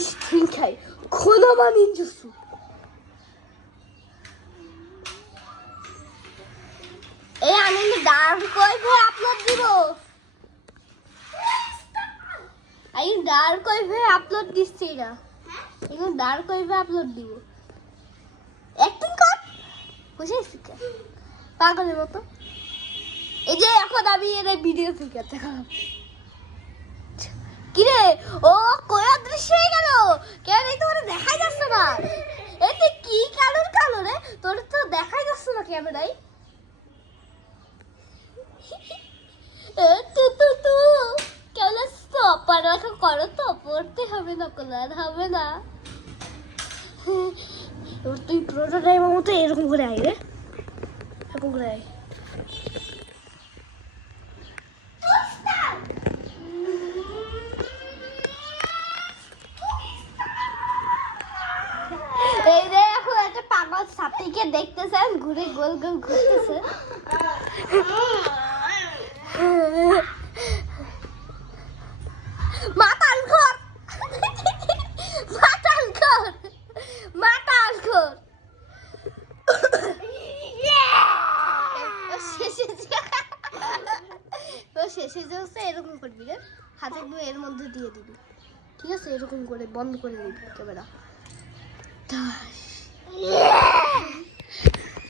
Ich trinke Konama Ninjutsu. এই আমি dark ওয়েভে upload দিব। আমি ডার্ক ওয়েভে আপলোড দিচ্ছি না, এখন ডার্ক ওয়েভে আপলোড দিব। অ্যাক্টিং কর, বুঝেছিস কি পাগলের মতো। এই যে এখন আমি এর ভিডিও থেকে দেখালাম। কিরে ও কোন দৃশ্য হয়ে গেল, কেন এই তোমার দেখাই যাচ্ছে না? এতে কি কালোর কালো রে, তোর তো দেখাই যাচ্ছে না ক্যামেরায়। কেমন পড়ালেখা করো তো, পড়তে হবে না, কোলার হবে না। এবার তুই প্রোটোটাইপের মতো এরকম করে আয় রে, এরকম করে আয়। এই যে এখন একটা পাগল সাথীকে দেখতেছেন ঘুরে গোল গোল ঘুরতেছে। মাতাল ঘর, মাতাল ঘর, মাতাল ঘর। শেষে যে হচ্ছে এরকম করবি রে, হাতে গুলো এর মধ্যে দিয়ে দিবি, ঠিক আছে? এরকম করে বন্ধ করে দিবি ক্যামেরা।